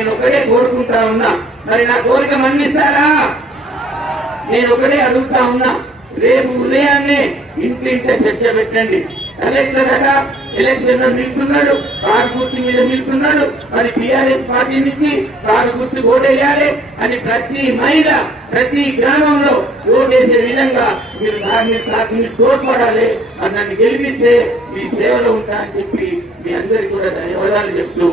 నేను ఒకటే కోరుకుంటా ఉన్నా. మరి నా కోరిక మన్నిస్తారా? నేను ఒకటే అడుగుతా ఉన్నా, రేపు ఉదయాన్నే ఇంటింటే చర్చ పెట్టండి. కలెక్టర్ అట ఎలక్షన్ లో నిలుస్తున్నాడు, కారు గుర్తు మీద నిలుస్తున్నాడు, మరి టీఆర్ఎస్ పార్టీ నుంచి కారు గుర్తు ఓటేయాలి అని ప్రతి మహిళ ప్రతి గ్రామంలో ఓటేసే విధంగా మీరు తోడ్పడాలి. అది నన్ను గెలిపిస్తే మీ సేవలో ఉంటా అని చెప్పి మీ అందరికీ కూడా ధన్యవాదాలు చెప్తూ